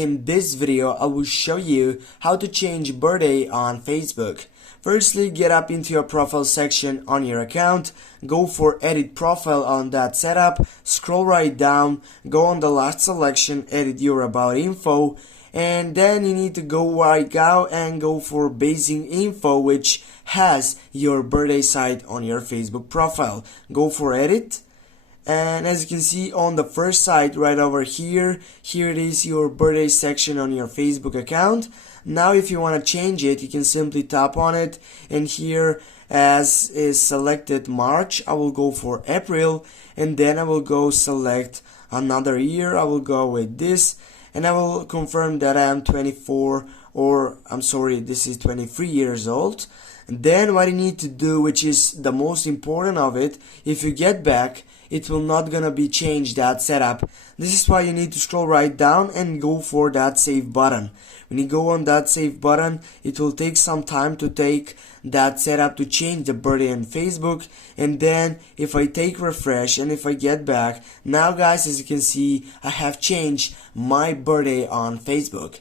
In this video, I will show you how to change birthday on Facebook. Firstly, get up into your profile section on your account, go for edit profile on that setup, scroll right down, go on the last selection, edit your about info, and then you need to go right out and go for basic info, which has your birthday site on your Facebook profile. Go for edit. And as you can see on the first side right over here, here it is your birthday section on your Facebook account. Now if you want to change it, you can simply tap on it, and here as is selected March, I will go for April, and then I will go select another year. I will go with this, and I will confirm that I am 24, or I'm sorry, this is 23 years old. And then what you need to do, which is the most important of it, if you get back, it will not gonna be changed that setup. This is why you need to scroll right down and go for that save button. When you go on that save button, it will take some time to take that setup to change the birthday on Facebook. And then if I take refresh and if I get back, now guys, as you can see, I have changed my birthday on Facebook.